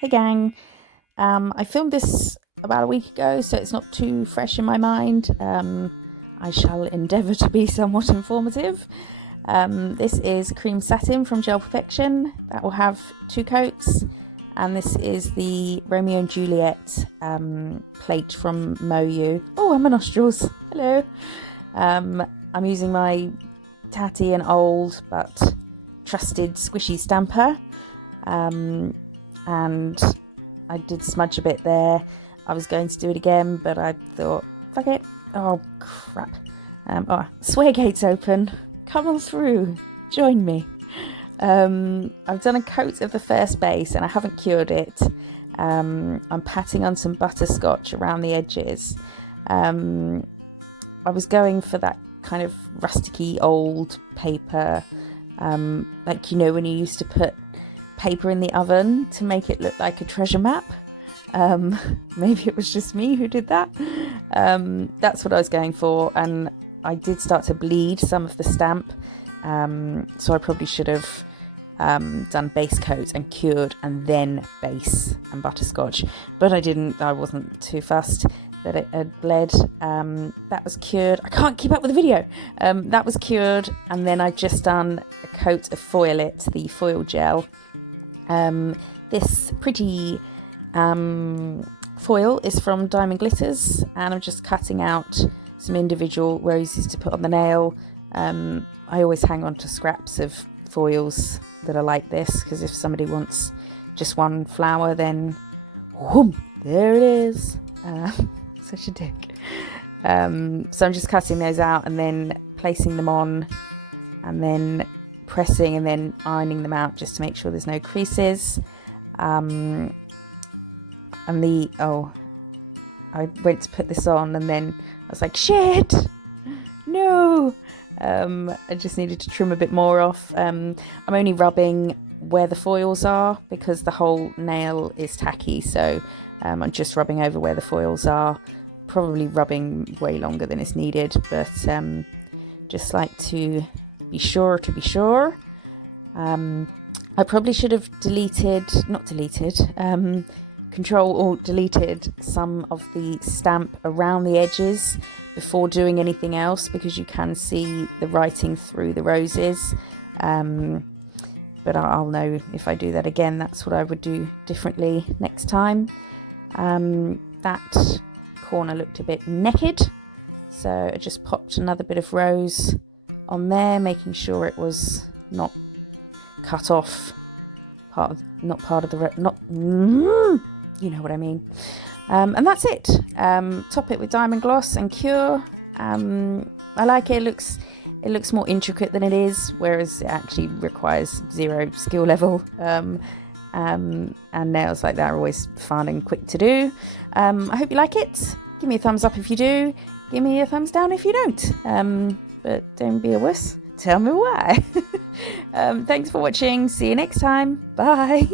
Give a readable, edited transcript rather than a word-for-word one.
Hey gang, I filmed this about a week ago, so it's not too fresh in my mind. I shall endeavour to be somewhat informative. This is cream satin from Gel Perfection. That will have 2 coats, and this is the Romeo and Juliet plate from Moyu. Oh, and my nostrils. Hello. I'm using my tatty and old but trusted squishy stamper. And I did smudge a bit there. I was going to do it again, but I thought, fuck it. Oh, crap. Swear gate's open. Come on through. Join me. I've done a coat of the first base and I haven't cured it. I'm patting on some butterscotch around the edges. I was going for that kind of rusticy old paper, like, you know, when you used to put paper in the oven to make it look like a treasure map. Maybe it was just me who did that. That's what I was going for, and I did start to bleed some of the stamp, so I probably should have done base coat and cured and then base and butterscotch, but I didn't. I wasn't too fussed that it had bled. That was cured. I can't keep up with the video. That was cured, and then I just done a coat of foil it, the foil gel. This pretty foil is from Diamond Glitters, and I'm just cutting out some individual roses to put on the nail. I always hang on to scraps of foils that are like this, because if somebody wants just one flower, then whoom, there it is. Such a dick. So I'm just cutting those out and then placing them on, and then pressing and then ironing them out just to make sure there's no creases. I went to put this on and then I was like, shit, no. I just needed to trim a bit more off. I'm only rubbing where the foils are because the whole nail is tacky, so I'm just rubbing over where the foils are, probably rubbing way longer than is needed, but just like to be sure. I probably should have Control-Alt-Deleted some of the stamp around the edges before doing anything else, because you can see the writing through the roses. But I'll know if I do that again. That's what I would do differently next time. That corner looked a bit naked, so I just popped another bit of rose on there, making sure it was not cut off, you know what I mean. And that's it. Top it with diamond gloss and cure. I like it. It looks more intricate than it is, whereas it actually requires 0 skill level. And nails like that are always fun and quick to do. I hope you like it. Give me a thumbs up if you do. Give me a thumbs down if you don't. But don't be a wuss. Tell me why. Thanks for watching. See you next time. Bye.